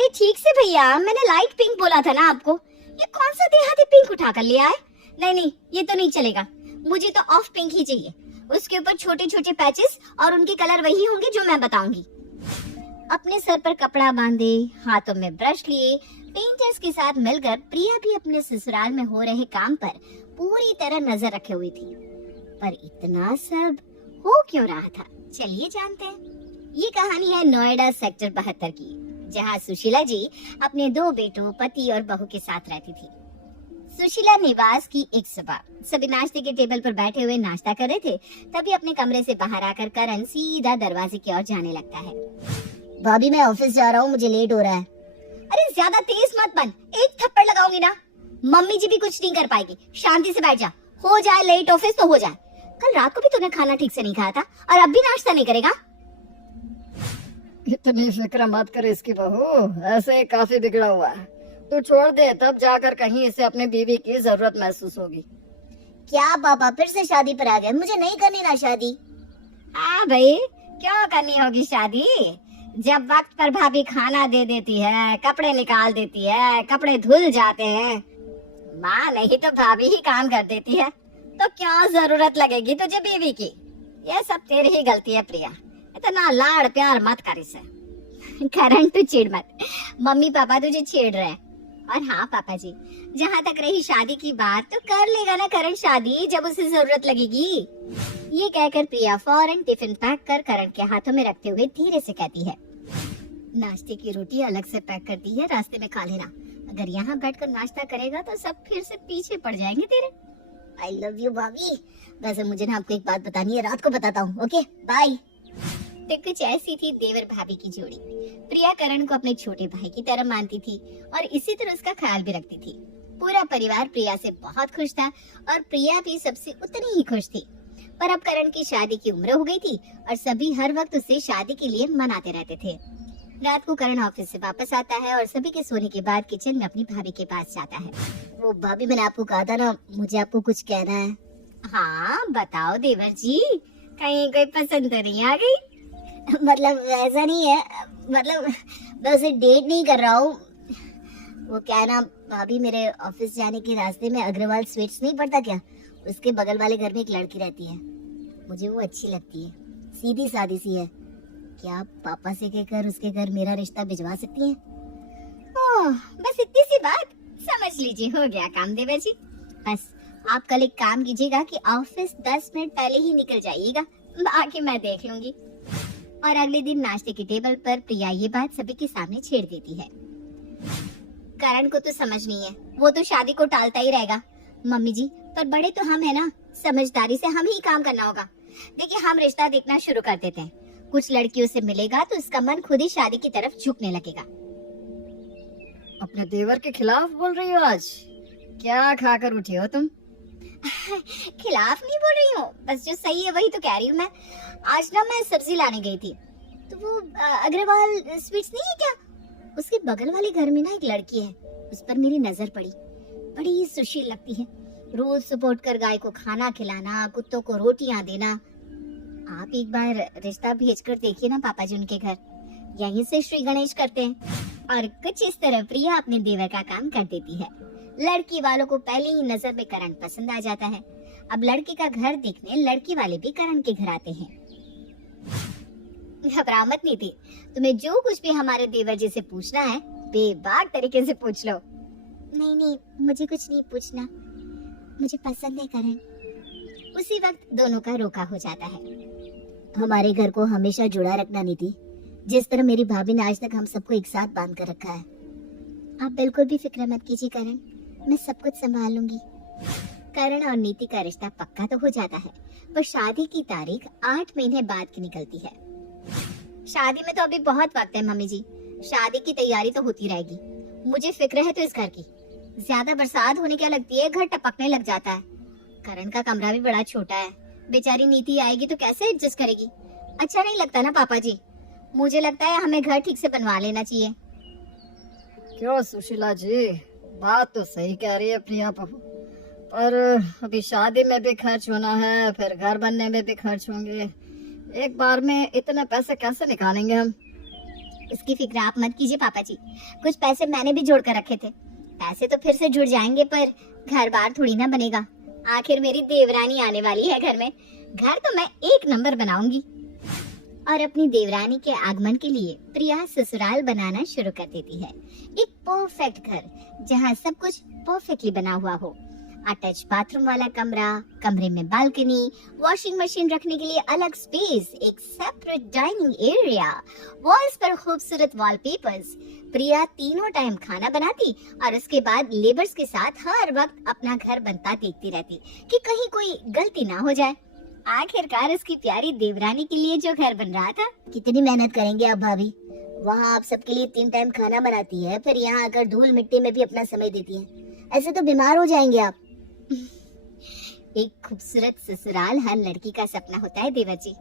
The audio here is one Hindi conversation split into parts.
अरे ठीक से भैया, मैंने लाइट पिंक बोला था ना आपको। ये कौन सा देहाती पिंक उठा कर लिया है? नहीं नहीं, ये तो नहीं चलेगा। मुझे तो ऑफ पिंक ही चाहिए। उसके ऊपर छोटे छोटे पैचेस और उनके कलर वही होंगे जो मैं बताऊंगी। अपने सर पर कपड़ा बांधे, हाथों में ब्रश लिए, पेंटर्स के साथ मिलकर प्रिया भी अपने ससुराल में हो रहे काम पर पूरी तरह नजर रखे हुई थी। पर इतना सब हो क्यों रहा था, चलिए जानते हैं। ये कहानी है नोएडा सेक्टर 72 की, जहाँ सुशीला जी अपने 2 बेटों, पति और बहू के साथ रहती थी। सुशीला निवास की एक सुबह सभी नाश्ते के टेबल पर बैठे हुए नाश्ता कर रहे थे, तभी अपने कमरे से बाहर आकर करण सीधा दरवाजे की ओर जाने लगता है। भाभी, मैं ऑफिस जा रहा हूँ, मुझे लेट हो रहा है। अरे ज्यादा तेज मत बन, एक थप्पड़ लगाऊंगी ना। मम्मी जी भी कुछ नहीं कर पाएगी, शांति से बैठ जा। हो जाए लेट ऑफिस तो हो जाए। कल रात को भी तूने खाना ठीक से नहीं खाया था और अब भी नाश्ता नहीं करेगा। इतनी फिक्र मत कर इसकी बहू, ऐसे ही काफी बिगड़ा हुआ है। तू छोड़ दे, तब जाकर कहीं इसे अपने बीवी की जरूरत महसूस होगी। क्या पापा फिर से शादी पर आ गए? मुझे नहीं करनी ना शादी। हाँ भाई, क्यों करनी होगी शादी? जब वक्त पर भाभी खाना दे देती है, कपड़े निकाल देती है, कपड़े धुल जाते हैं, माँ नहीं तो भाभी ही काम कर देती है, तो क्या जरूरत लगेगी तुझे बीवी की? ये सब तेरी ही गलती है प्रिया, इतना लाड़ प्यार मत कर इसे। करण तू चिढ़ मत, मम्मी पापा तुझे छेड़ रहे हैं। और हाँ पापा जी, जहाँ तक रही शादी की बात, तो कर लेगा ना करण शादी जब उसे जरूरत लगेगी। ये कहकर प्रिया फौरन टिफिन पैक कर करण के हाथों में रखते हुए धीरे से कहती है, नाश्ते की रोटी अलग से पैक कर दी है, रास्ते में खा लेना। अगर यहाँ बैठकर नाश्ता करेगा तो सब फिर से पीछे पड़ जाएंगे तेरे। आई लव यू भाभी। वैसे मुझे ना आपको एक बात बतानी है, रात को बताता हूँ। Okay bye. तो कुछ ऐसी थी देवर भाभी की जोड़ी। प्रिया करण को अपने छोटे भाई की तरह मानती थी और इसी तरह उसका ख्याल भी रखती थी। पूरा परिवार प्रिया से बहुत खुश था और प्रिया भी सबसे उतनी ही खुश थी। पर अब करण की शादी की उम्र हो गई थी और सभी हर वक्त उसे शादी के लिए मनाते रहते थे। रात को करण ऑफिस से वापस आता है और सभी के सोने के बाद किचन में अपनी भाभी के पास जाता है। वो भाभी, मैंने आपको कहा था ना, मुझे आपको कुछ कहना है। हाँ बताओ देवर जी, कहीं कोई पसंद तो नहीं आ गई? मतलब ऐसा नहीं है, मतलब मैं उसे डेट नहीं कर रहा हूँ। वो क्या है ना भाभी, मेरे ऑफिस जाने के रास्ते में अग्रवाल स्वीट्स नहीं पड़ता क्या, उसके बगल वाले घर में एक लड़की रहती है, मुझे वो अच्छी लगती है, सीधी सादी सी है। क्या आप पापा से कहकर उसके घर मेरा रिश्ता भिजवा सकती हैं? ओह, बस इतनी सी बात, समझ लीजिए हो गया काम देवर जी। बस आप कल एक काम कीजिएगा कि ऑफिस 10 मिनट पहले ही निकल जाइएगा, बाकी मैं देख लूंगी। और अगले दिन नाश्ते की टेबल पर प्रिया ये बात सभी के सामने छेड़ देती है। करण को तो समझ नहीं है, वो तो शादी को टालता ही रहेगा। मम्मी जी, पर बड़े तो हम है ना, समझदारी से हम ही काम करना होगा। देखिए, हम रिश्ता देखना शुरू कर देते हैं, कुछ लड़कियों से मिलेगा तो उसका मन खुद ही शादी की तरफ झुकने लगेगा। अपने देवर के खिलाफ बोल रही हो आज? क्या खाकर उठी हो तुम? खिलाफ नहीं बोल रही हूँ, बस जो सही है वही तो कह रही हूँ मैं। आज ना मैं सब्जी लाने गई थी, तो वो अग्रवाल स्वीट्स नहीं है क्या, उसके बगल वाले घर में ना एक लड़की है, उस पर मेरी नजर पड़ी। बड़ी ही सुशील लगती है, रोज सुबह उठकर गाय को खाना खिलाना, कुत्तों को रोटियां देना। आप एक बार रिश्ता भेज कर देखिए ना पापा जी उनके घर, यहीं से श्री गणेश करते हैं। और कुछ इस तरह प्रिया अपने देवर का काम कर देती है। लड़की वालों को पहले ही नजर में करण पसंद आ जाता है। अब लड़की का घर देखने लड़की वाले भी करण के घर आते हैं। घबरा मत नीति, तुम्हें जो कुछ भी हमारे देवर जी से पूछना है बेबाक तरीके से पूछ लो। नहीं नहीं, मुझे कुछ नहीं पूछना, मुझे पसंद है करण। उसी वक्त दोनों का रोका हो जाता है। हमारे घर को हमेशा जुड़ा रखना नीति, जिस तरह मेरी भाभी ने आज तक हम सबको एक साथ बांध कर रखा है। आप बिल्कुल भी फिक्र मत कीजिए करण, मैं सब कुछ संभाल लूंगी। करण और नीति का रिश्ता पक्का तो हो जाता है, पर शादी की तारीख 8 महीने बाद की निकलती है। शादी में तो अभी बहुत वक्त है मम्मी जी, शादी की तैयारी तो होती रहेगी। मुझे फिक्र है तो इस घर की, ज्यादा बरसात होने क्या लगती है, घर टपकने लग जाता है। करण का कमरा भी बड़ा छोटा है, बेचारी नीति आएगी तो कैसे एडजस्ट करेगी? अच्छा नहीं लगता ना पापा जी, मुझे लगता है हमें घर ठीक से बनवा लेना चाहिए। क्यों सुशीला जी, बात तो सही कह रही है प्रिया बहू, पर अभी शादी में भी खर्च होना है, फिर घर बनने में भी खर्च होंगे। एक बार में इतने पैसे कैसे निकालेंगे हम? इसकी फिक्र आप मत कीजिए पापा जी, कुछ पैसे मैंने भी जोड़ कर रखे थे। पैसे तो फिर से जुड़ जाएंगे, पर घर बार थोड़ी ना बनेगा। आखिर मेरी देवरानी आने वाली है घर में। घर तो मैं एक नंबर बनाऊंगी। और अपनी देवरानी के आगमन के लिए प्रिया ससुराल बनाना शुरू कर देती है। एक परफेक्ट घर जहाँ सब कुछ परफेक्टली बना हुआ हो। अटैच बाथरूम वाला कमरा, कमरे में बालकनी, वॉशिंग मशीन रखने के लिए अलग स्पेस, एक सेपरेट डाइनिंग एरिया, वॉल्स पर खूबसूरत वॉलपेपर्स। प्रिया तीनों टाइम खाना बनाती और उसके बाद लेबर्स के साथ हर वक्त अपना घर बनता देखती रहती कि कहीं कोई गलती ना हो जाए। आखिरकार उसकी प्यारी देवरानी के लिए जो घर बन रहा था। कितनी मेहनत करेंगे आप भाभी, वहाँ आप सबके लिए 3 टाइम खाना बनाती है, फिर यहाँ आकर धूल मिट्टी में भी अपना समय देती है। ऐसे तो बीमार हो जाएंगे आप। एक खूबसूरत ससुराल हर लड़की का सपना होता है देवर जी।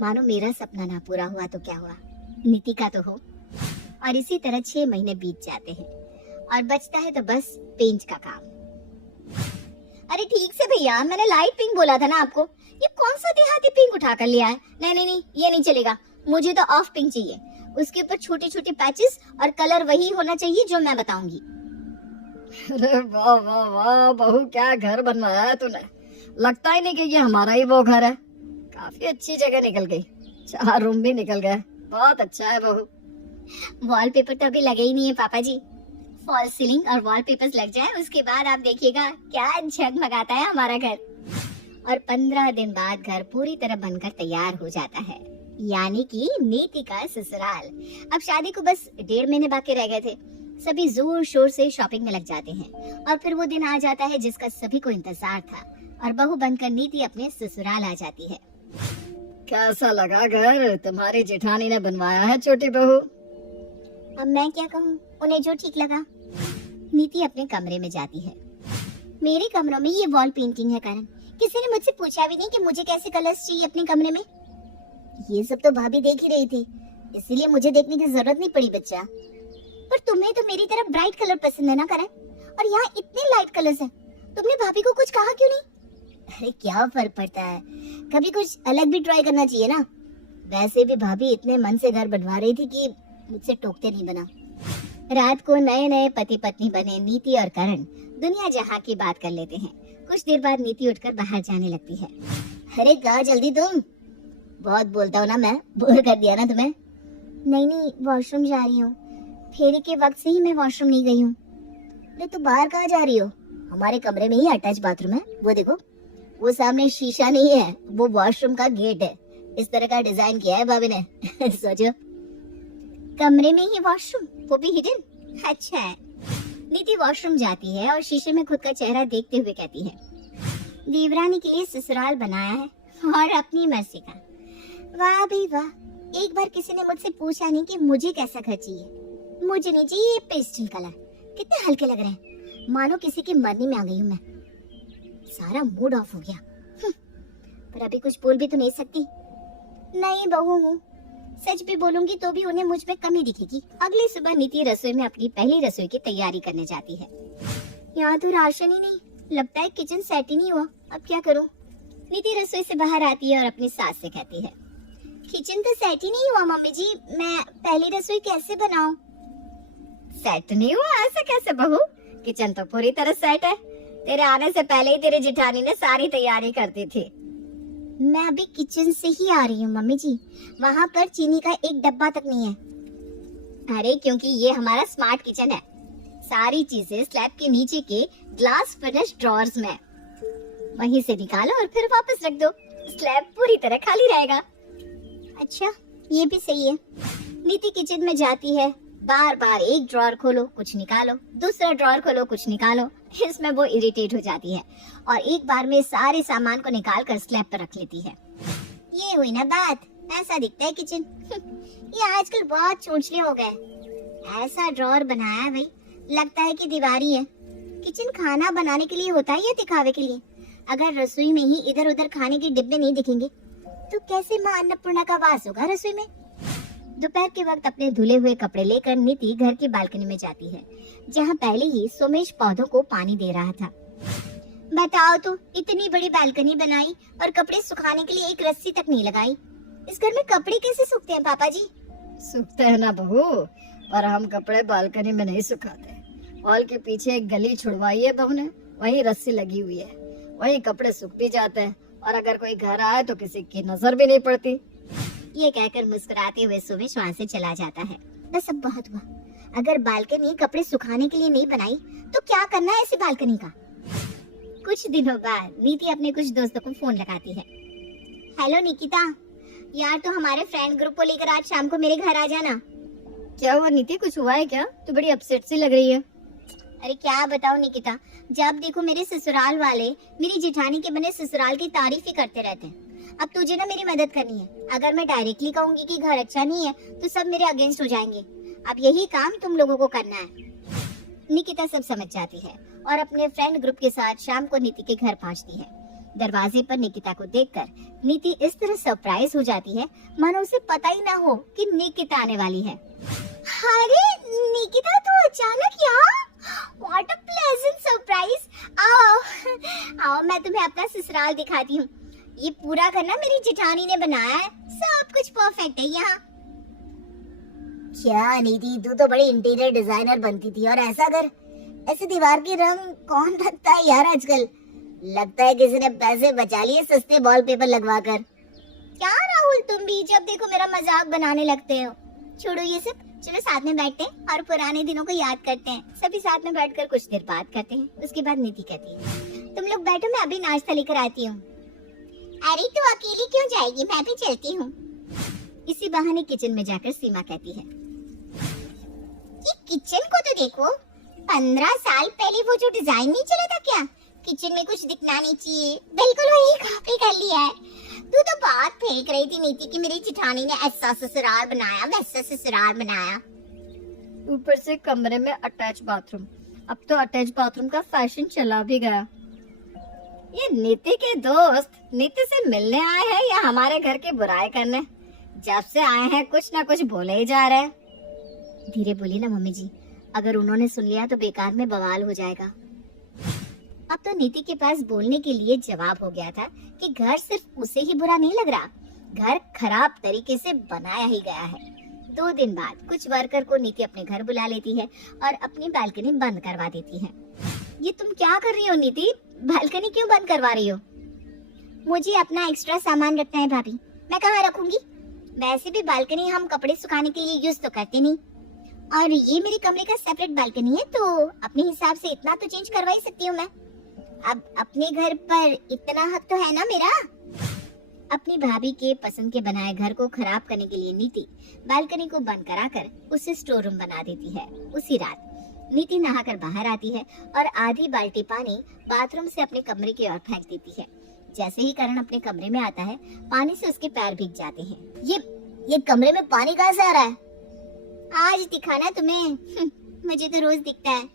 मानो मेरा सपना ना पूरा हुआ तो क्या हुआ, नीति का तो हो। और इसी तरह 6 महीने बीत जाते हैं और बचता है तो बस पेंट का काम। अरे ठीक से भैया, मैंने लाइट पिंक बोला था ना आपको। ये कौन सा देहाती पिंक उठा कर लिया है? नहीं नहीं नहीं, ये नहीं चलेगा। मुझे तो ऑफ पिंक चाहिए। उसके ऊपर छोटे छोटे पैचेस और कलर वही होना चाहिए जो मैं बताऊंगी। अरे वाह वाह वाह बहू, क्या घर बनवाया है तूने। लगता ही नहीं कि ये हमारा ही वो घर है। काफी अच्छी जगह निकल गई, 4 रूम भी निकल गए। बहुत अच्छा है बहू। वॉलपेपर तो अभी लगे ही नहीं है पापा जी। फॉल सीलिंग और वॉलपेपर्स लग जाए, उसके बाद आप देखिएगा क्या झगमगाता है हमारा घर। और 15 दिन बाद घर पूरी तरह बनकर तैयार हो जाता है, यानी कि नीति का ससुराल। अब शादी को बस 1.5 महीने बाकी रह गए थे। सभी जोर शोर से शॉपिंग में लग जाते हैं और फिर वो दिन आ जाता है जिसका सभी को इंतजार था और बहू बनकर नीति अपने ससुराल आ जाती है। कैसा लगा घर तुम्हारी जेठानी ने बनवाया है छोटी बहू? अब मैं क्या कहूँ, उन्हें जो ठीक लगा। नीति अपने कमरे में जाती है। मेरे कमरों में ये वॉल पेंटिंग है करण। किसी ने मुझसे पूछा भी नहीं कि मुझे कैसे कलर्स चाहिए अपने कमरे में। ये सब तो भाभी देख ही रही थी, इसीलिए मुझे देखने की जरूरत नहीं पड़ी बच्चा। पर तुम्हें तो मेरी तरह ब्राइट कलर पसंद है ना करण, और यहाँ इतने लाइट कलर्स हैं। तुमने भाभी को कुछ कहा क्यों नहीं? अरे क्या फर्क पड़ता है, कभी कुछ अलग भी ट्राई करना चाहिए ना। वैसे भी भाभी इतने मन से घर बनवा रही थी कि मुझसे टोकते नहीं बना। रात को नए नए पति पत्नी बने नीति और करण दुनिया जहाँ की बात कर लेते हैं। कुछ देर बाद नीति उठकर बाहर जाने लगती है। अरे कहा जल्दी तुम, बहुत बोलता हूँ ना मैं, बोर कर दिया ना तुम्हें। नहीं नहीं, वॉशरूम जा रही हूँ। फेरे के वक्त से ही मैं वॉशरूम नहीं गई हूँ। अरे तो बाहर कहाँ जा रही हो? हमारे कमरे में ही अटैच बाथरूम है, वो देखो। वो सामने शीशा नहीं है, वो वॉशरूम का गेट है। इस तरह का डिजाइन किया है भाभी ने। सोचो, कमरे में ही वॉशरूम, वो भी हिडन। अच्छा है। नीति वॉशरूम जाती है और शीशे में खुद का चेहरा देखते हुए कहती है, देवरानी के लिए ससुराल बनाया है और अपनी मर्जी का। वाह भी वाह, एक बार किसी ने मुझसे पूछा नहीं कि मुझे कैसा घर चाहिए। मुझे नहीं चाहिए ये पेस्टल कलर, कितने हल्के लग रहे हैं, मानो किसी की मरनी में आ गई हूँ मैं। सारा मूड ऑफ हो गया। पर अभी कुछ बोल भी तो नहीं सकती। नहीं बहू हूँ, सच भी बोलूंगी तो भी उन्हें मुझ में कमी दिखेगी। अगली सुबह नीति रसोई में अपनी पहली रसोई की तैयारी करने जाती है। यहाँ तो राशन ही नहीं, लगता है किचन सेट ही नहीं हुआ। अब क्या करूँ? नीति रसोई से बाहर आती है और अपनी सास से कहती है, किचन तो सेट ही नहीं हुआ मम्मी जी, मैं पहली रसोई कैसे बनाऊं? सेट नहीं हुआ? ऐसा कैसे बहू? किचन तो पूरी तरह सेट है। तेरे आने से पहले ही तेरी जेठानी ने सारी तैयारी कर दी थी। मैं अभी किचन से ही आ रही हूँ मम्मी जी, वहाँ पर चीनी का एक डब्बा तक नहीं है। अरे क्योंकि ये हमारा स्मार्ट किचन है, सारी चीजें स्लैब के नीचे के ग्लास फिनिश ड्रॉर्स में, वहीं से निकालो और फिर वापस रख दो। स्लैब पूरी तरह खाली रहेगा। अच्छा, ये भी सही है। नीति किचन में जाती है, बार बार एक ड्रॉर खोलो कुछ निकालो, दूसरा ड्रॉर खोलो कुछ निकालो। इसमें वो इरिटेट हो जाती है और एक बार में सारे सामान को निकाल कर स्लैब पर रख लेती है। ये हुई ना बात, ऐसा दिखता है किचन। ये आजकल बहुत चोंचले हो गए। ऐसा ड्रॉर बनाया है भाई, लगता है कि दीवारी है। किचन खाना बनाने के लिए होता है या दिखावे के लिए? अगर रसोई में ही इधर उधर खाने के डिब्बे नहीं दिखेंगे तो कैसे माँ अन्नपूर्णा का वास होगा रसोई में? दोपहर के वक्त अपने धुले हुए कपड़े लेकर नीति घर की बालकनी में जाती है, जहाँ पहले ही सोमेश पौधों को पानी दे रहा था। बताओ तो, इतनी बड़ी बालकनी बनाई और कपड़े सुखाने के लिए एक रस्सी तक नहीं लगाई। इस घर में कपड़े कैसे सूखते हैं पापा जी? सूखते हैं ना बहू, पर हम कपड़े बालकनी में नहीं सुखाते। हॉल के पीछे एक गली छुड़वाई है बहू ने, वहीं रस्सी लगी हुई है, वहीं कपड़े सूख भी जाते हैं, और अगर कोई घर आए तो किसी की नजर भी नहीं पड़ती। ये कहकर मुस्कुराते हुए सुमेश वहाँ से चला जाता है। बस अब बहुत हुआ, अगर बालकनी कपड़े सुखाने के लिए नहीं बनाई तो क्या करना है ऐसी बालकनी का। कुछ दिनों बाद नीति अपने कुछ दोस्तों को फोन लगाती है। हेलो निकिता, यार तो हमारे फ्रेंड ग्रुप को लेकर आज शाम को मेरे घर आ जाना। क्या हुआ नीति, कुछ हुआ है क्या? तू बड़ी अपसेट सी लग रही है। अरे क्या बताओ निकिता, जब देखो मेरे ससुराल वाले मेरी जेठानी के बने ससुराल की तारीफ ही करते रहते हैं। अब तुझे ना मेरी मदद करनी है। अगर मैं डायरेक्टली कहूंगी कि घर अच्छा नहीं है तो सब मेरे अगेंस्ट हो जाएंगे। अब यही काम तुम लोगों को करना है। निकिता सब समझ जाती है और अपने फ्रेंड ग्रुप के साथ शाम को नीति के घर पहुंचती है। दरवाजे पर निकिता को देखकर नीति इस तरह सरप्राइज हो जाती है मानो उसे पता ही ना हो कि निकिता आने वाली है। अरे निकिता, तो अचानक यहाँ? What a pleasant surprise. आओ आओ, मैं तुम्हें अपना ससुराल दिखाती हूँ। ये पूरा घर ना मेरी जेठानी ने बनाया है, सब कुछ परफेक्ट है यहाँ। क्या नीति, तू तो बड़ी इंटीरियर डिजाइनर बनती थी, और ऐसा घर, ऐसे दीवार की रंग कौन रखता है यार आजकल। लगता है किसी ने पैसे बचा लिए सस्ते वॉलपेपर लगवाकर। क्या राहुल, तुम भी जब देखो मेरा मजाक बनाने लगते हो। छोड़ो ये सब, चलो साथ में बैठते हैं और पुराने दिनों को याद करते हैं। सभी साथ में बैठकर कुछ देर बात करते हैं। उसके बाद नीति कहती है, तुम लोग बैठो, मैं अभी नाश्ता लेकर आती हूँ। अरे तू अकेली क्यों जाएगी, मैं भी चलती हूँ। इसी बहाने किचन में जाकर सीमा कहती है, ये किचन को तो देखो, 15 साल पहले वो जो डिजाइन नहीं चला था क्या, किचन में कुछ दिखना नहीं चाहिए, बिल्कुल वही कॉपी कर लिया है। तू तो बात फेंक रही थी नीति कि मेरी जेठानी ने ऐसा ससुराल बनाया, वैसा ससुराल बनाया। ऊपर से कमरे में अटैच बाथरूम। अब तो अटैच बाथरूम का फैशन चला भी गया। ये नीति के दोस्त नीति से मिलने आए हैं या हमारे घर की बुराई करने? जब से आए हैं कुछ ना कुछ बोले ही जा रहे हैं। धीरे बोली ना मम्मी जी, अगर उन्होंने सुन लिया तो बेकार में बवाल हो जाएगा। अब तो नीति के पास बोलने के लिए जवाब हो गया था कि घर सिर्फ उसे ही बुरा नहीं लग रहा, घर खराब तरीके से बनाया ही गया है। 2 दिन बाद कुछ वर्कर को नीति अपने घर बुला लेती है और अपनी बालकनी बंद करवा देती है। ये तुम क्या कर रही हो नीति, बालकनी क्यों बंद करवा रही हो? मुझे अपना एक्स्ट्रा सामान रखना है भाभी, मैं कहाँ रखूंगी? वैसे भी बालकनी हम कपड़े सुखाने के लिए यूज तो करते नहीं, और ये मेरे कमरे का सेपरेट बालकनी है तो अपने हिसाब से इतना तो चेंज करवा ही सकती हूँ मैं। अब अपने घर पर इतना हक तो है ना मेरा। अपनी भाभी के पसंद के बनाए घर को खराब करने के लिए नीति बालकनी को बंद कराकर उसे स्टोर रूम बना देती है। उसी रात नीति नहाकर बाहर आती है और आधी बाल्टी पानी बाथरूम से अपने कमरे की ओर फेंक देती है। जैसे ही करण अपने कमरे में आता है, पानी से उसके पैर भीग जाते हैं। ये कमरे में पानी कहाँ से आ रहा है? आज दिखाना तुम्हें, मुझे तो रोज दिखता है।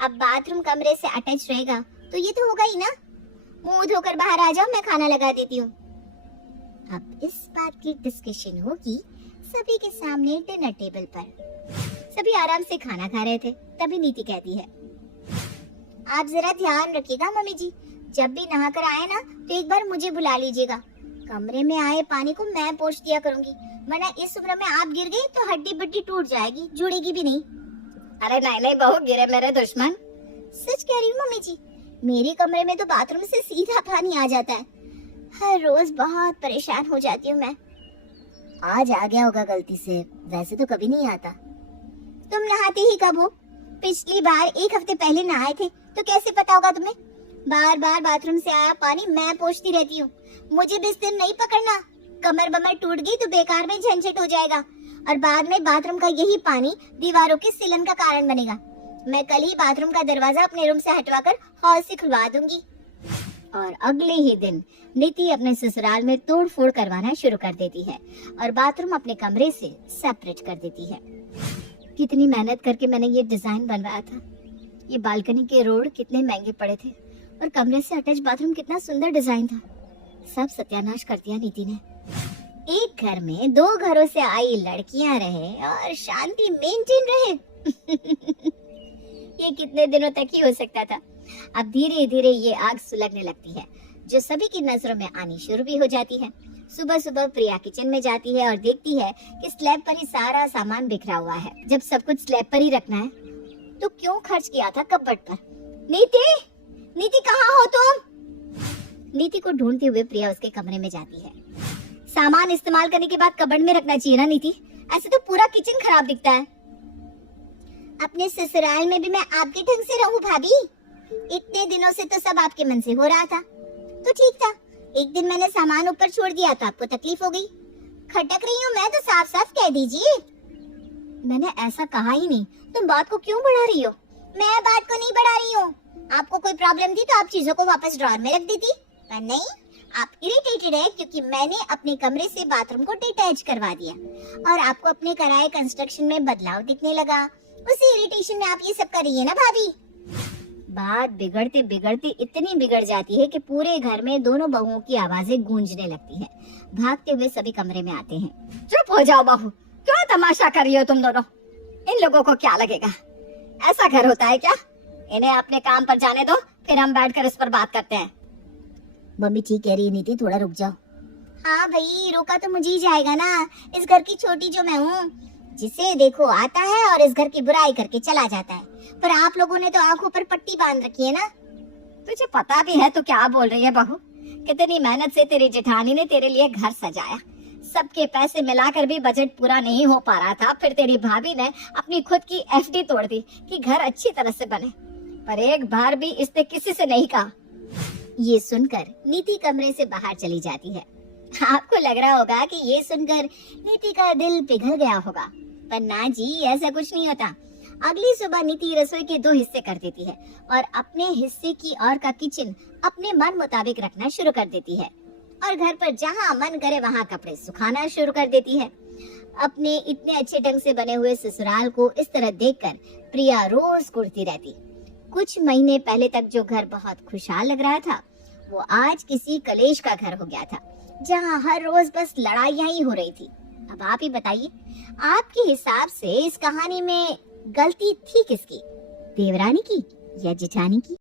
अब बाथरूम कमरे से अटैच रहेगा तो ये तो होगा ही ना। मुंह धोकर बाहर आ जाओ, मैं खाना लगा देती हूँ। अब इस बात की डिस्कशन होगी सभी के सामने डिनर टेबल पर। सभी आराम से खाना खा रहे थे, तभी नीति कहती है, आप जरा ध्यान रखिएगा मम्मी जी, जब भी नहाकर आए ना तो एक बार मुझे बुला लीजिएगा। कमरे में आए पानी को मैं पोंछ दिया करूंगी, वरना इस उम्र में आप गिर गई तो हड्डी बड्डी टूट जाएगी, जुड़ेगी भी नहीं। अरे नहीं बहू, गिरे मेरे दुश्मन। सच कह रही हूँ मम्मी जी, मेरे कमरे में तो बाथरूम से सीधा पानी आ जाता है। हर रोज बहुत परेशान हो जाती हूँ मैं। आज आ गया होगा गलती से, वैसे तो कभी नहीं आता। तुम नहाते ही कब हो? पिछली बार 1 हफ्ते पहले नहाए थे तो कैसे पता होगा तुम्हें? बार बार बाथरूम से आया पानी मैं पोंछती रहती हूँ। मुझे बिस्तर नहीं पकड़ना, कमर बमर टूट गई तो बेकार में झंझट हो जाएगा और बाद में बाथरूम का यही पानी दीवारों के सिलन का कारण बनेगा। मैं कल ही बाथरूम का दरवाजा अपने रूम से हटवाकर हॉल से खुलवा दूंगी। और अगले ही दिन नीति अपने ससुराल में तोड़ फोड़ करवाना शुरू कर देती है और बाथरूम अपने कमरे से सेपरेट कर देती है। कितनी मेहनत करके मैंने ये डिजाइन बनवाया था। ये बालकनी के रोड कितने महंगे पड़े थे और कमरे से अटैच बाथरूम कितना सुंदर डिजाइन था। सब सत्यानाश कर दिया नीति ने। एक घर में 2 घरों से आई लड़कियां रहे और शांति मेंटेन रहे। ये कितने दिनों तक ही हो सकता था। अब धीरे धीरे ये आग सुलगने लगती है जो सभी की नजरों में आनी शुरू भी हो जाती है। सुबह सुबह प्रिया किचन में जाती है और देखती है कि स्लैब पर ही सारा सामान बिखरा हुआ है। जब सब कुछ स्लैब पर ही रखना है तो क्यों खर्च किया था कपबोर्ड पर? नीति, नीति कहाँ हो तुम? नीति को ढूंढते हुए प्रिया उसके कमरे में जाती है। सामान इस्तेमाल करने के बाद कबर्ड में रखना चाहिए ना नीति, ऐसे तो पूरा किचन खराब दिखता है। अपने ससुराल में भी मैं आपके ढंग से रहूं भाभी? इतने दिनों से तो सब आपके मन से हो रहा था तो ठीक था। एक दिन मैंने सामान ऊपर छोड़ दिया तो आपको तकलीफ हो गई। खटक रही हूँ मैं तो साफ साफ कह दीजिए। मैंने ऐसा कहा ही नहीं, तुम बात को क्यों बढ़ा रही हो? मैं बात को नहीं बढ़ा रही हूँ। आपको कोई प्रॉब्लम थी तो आप चीजों को वापस ड्रॉर में रख देती, पर नहीं, आप इरिटेटेड है क्योंकि मैंने अपने कमरे से बाथरूम को डिटैच करवा दिया और आपको अपने कराए कंस्ट्रक्शन में बदलाव दिखने लगा। उसी इरिटेशन में आप ये सब कर रही है ना भाभी। बात बिगड़ते बिगड़ते इतनी बिगड़ जाती है कि पूरे घर में दोनों बहुओं की आवाजें गूंजने लगती हैं। भागते हुए सभी कमरे में आते हैं। चुप हो जाओ बहू, क्यों तमाशा कर रही हो तुम दोनों? इन लोगों को क्या लगेगा? ऐसा घर होता है क्या? इन्हें अपने काम पर जाने दो, फिर हम बैठकर इस पर बात करते हैं। मम्मी ठीक कह रही है नीति, थोड़ा रुक जाओ। हाँ भाई, रोका तो मुझे ही जाएगा ना। इस घर की छोटी जो मैं हूँ, जिसे देखो आता है और इस घर की बुराई करके चला जाता है। पर आप लोगों ने तो आंखों पर पट्टी बांध रखी है ना। तुझे पता भी है तो क्या बोल रही है बहू? कितनी मेहनत से तेरी जेठानी ने तेरे लिए घर सजाया, सबके पैसे मिलाकर भी बजट पूरा नहीं हो पा रहा था। फिर तेरी भाभी ने अपनी खुद की एफडी तोड़ दी कि घर अच्छी तरह से बने, पर एक बार भी इसने किसी से नहीं कहा। ये सुनकर नीति कमरे से बाहर चली जाती है। आपको लग रहा होगा कि ये सुनकर नीति का दिल पिघल गया होगा, पर ना जी, ऐसा कुछ नहीं होता। अगली सुबह नीति रसोई के 2 हिस्से कर देती है और अपने हिस्से की और का किचन अपने मन मुताबिक रखना शुरू कर देती है और घर पर जहाँ मन करे वहाँ कपड़े सुखाना शुरू कर देती है। अपने इतने अच्छे ढंग से बने हुए ससुराल को इस तरह देखकर प्रिया रोज कुढ़ती रहती। कुछ महीने पहले तक जो घर बहुत खुशहाल लग रहा था, वो आज किसी कलेश का घर हो गया था, जहाँ हर रोज बस लड़ाइयाँ ही हो रही थी। अब आप ही बताइए, आपके हिसाब से इस कहानी में गलती थी किसकी? देवरानी की या जेठानी की?